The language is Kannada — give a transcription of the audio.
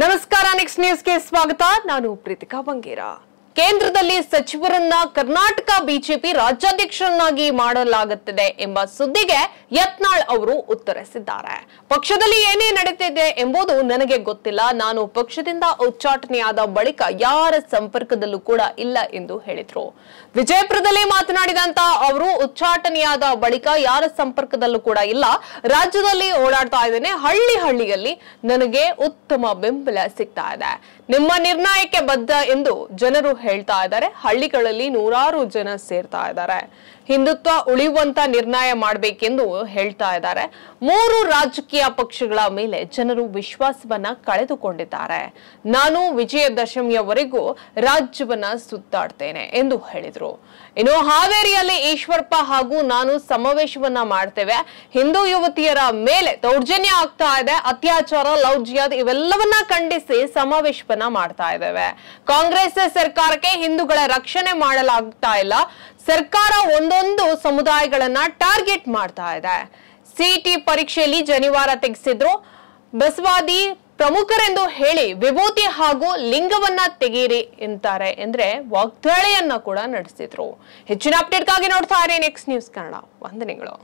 ನಮಸ್ಕಾರ, ನೆಕ್ಸ್ಟ್ ನ್ಯೂಸ್ಗೆ ಸ್ವಾಗತ. ನಾನು ಪ್ರೀತಿಕಾ ಬಂಗೇರ. ಕೇಂದ್ರದಲ್ಲಿ ಸಚಿವರನ್ನ ಕರ್ನಾಟಕ ಬಿಜೆಪಿ ರಾಜ್ಯಾಧ್ಯಕ್ಷರನ್ನಾಗಿ ಮಾಡಲಾಗುತ್ತಿದೆ ಎಂಬ ಸುದ್ದಿಗೆ ಯತ್ನಾಳ್ ಅವರು ಉತ್ತರಿಸಿದ್ದಾರೆ. ಪಕ್ಷದಲ್ಲಿ ಏನೇ ನಡೀತಿದೆ ಎಂಬುದು ನನಗೆ ಗೊತ್ತಿಲ್ಲ. ನಾನು ಪಕ್ಷದಿಂದ ಉಚ್ಚಾಟನೆಯಾದ ಬಳಿಕ ಯಾರ ಸಂಪರ್ಕದಲ್ಲೂ ಕೂಡ ಇಲ್ಲ ಎಂದು ಹೇಳಿದ್ರು. ವಿಜಯಪುರದಲ್ಲಿ ಮಾತನಾಡಿದಂತ ಅವರು, ಉಚ್ಚಾಟನೆಯಾದ ಬಳಿಕ ಯಾರ ಸಂಪರ್ಕದಲ್ಲೂ ಕೂಡ ಇಲ್ಲ. ರಾಜ್ಯದಲ್ಲಿ ಓಡಾಡ್ತಾ ಇದ್ದೇನೆ. ಹಳ್ಳಿಯಲ್ಲಿ ನನಗೆ ಉತ್ತಮ ಬೆಂಬಲ ಸಿಗ್ತಾ ಇದೆ. ನಿಮ್ಮ ನಿರ್ಣಯಕ್ಕೆ ಬದ್ಧ ಎಂದು ಜನರು ಹೇಳ್ತಾ ಇದ್ದಾರೆ. ಹಳ್ಳಿಗಳಲ್ಲಿ ನೂರಾರು ಜನ ಸೇರ್ತಾ ಇದ್ದಾರೆ. ಹಿಂದುತ್ವ ಉಳಿಯುವಂತ ನಿರ್ಣಯ ಮಾಡಬೇಕೆಂದು ಹೇಳ್ತಾ ಇದ್ದಾರೆ. 3 ರಾಜಕೀಯ ಪಕ್ಷಗಳ ಮೇಲೆ ಜನರು ವಿಶ್ವಾಸವನ್ನ ಕಳೆದುಕೊಂಡಿದ್ದಾರೆ. ನಾನು ವಿಜಯದಶಮಿಯವರೆಗೂ ರಾಜ್ಯವನ್ನ ಸುತ್ತಾಡ್ತೇನೆ ಎಂದು ಹೇಳಿದ್ರು. ಇನ್ನು ಹಾವೇರಿಯಲ್ಲಿ ಈಶ್ವರಪ್ಪ ಹಾಗೂ ನಾನು ಸಮಾವೇಶವನ್ನ ಮಾಡ್ತೇವೆ. ಹಿಂದೂ ಯುವತಿಯರ ಮೇಲೆ ದೌರ್ಜನ್ಯ ಆಗ್ತಾ ಇದೆ. ಅತ್ಯಾಚಾರ, ಲವ್ ಜಿಹಾದ್ ಇವೆಲ್ಲವನ್ನ ಖಂಡಿಸಿ ಸಮಾವೇಶವನ್ನ ಮಾಡ್ತಾ ಇದ್ದೇವೆ. ಕಾಂಗ್ರೆಸ್ ಸರ್ಕಾರಕ್ಕೆ ಹಿಂದೂಗಳ ರಕ್ಷಣೆ ಮಾಡಲಾಗ್ತಾ ಇಲ್ಲ. ಸರ್ಕಾರ ಒಂದೊಂದು ಸಮುದಾಯಗಳನ್ನ ಟಾರ್ಗೆಟ್ ಮಾಡ್ತಾ ಇದೆ. ಸಿಇಟಿ ಪರೀಕ್ಷೆಯಲ್ಲಿ ಜನಿವಾರ ತೆಗೆಸಿದ್ರು. ಬಸವಾದಿ ಪ್ರಮುಖರೆಂದು ಹೇಳಿ ವಿಭೂತಿ ಹಾಗೂ ಲಿಂಗವನ್ನ ತೆಗೀರಿ ಅಂತಾರೆ ಅಂದ್ರೆ ವಾಗ್ದಾಳಿಯನ್ನ ಕೂಡ ನಡೆಸಿದ್ರು. ಹೆಚ್ಚಿನ ಅಪ್ಡೇಟ್ಗಾಗಿ ನೋಡ್ತಾ ಇರಿ ನೆಕ್ಸ್ಟ್ ನ್ಯೂಸ್ ಕನ್ನಡ. ವಂದನೆಗಳು.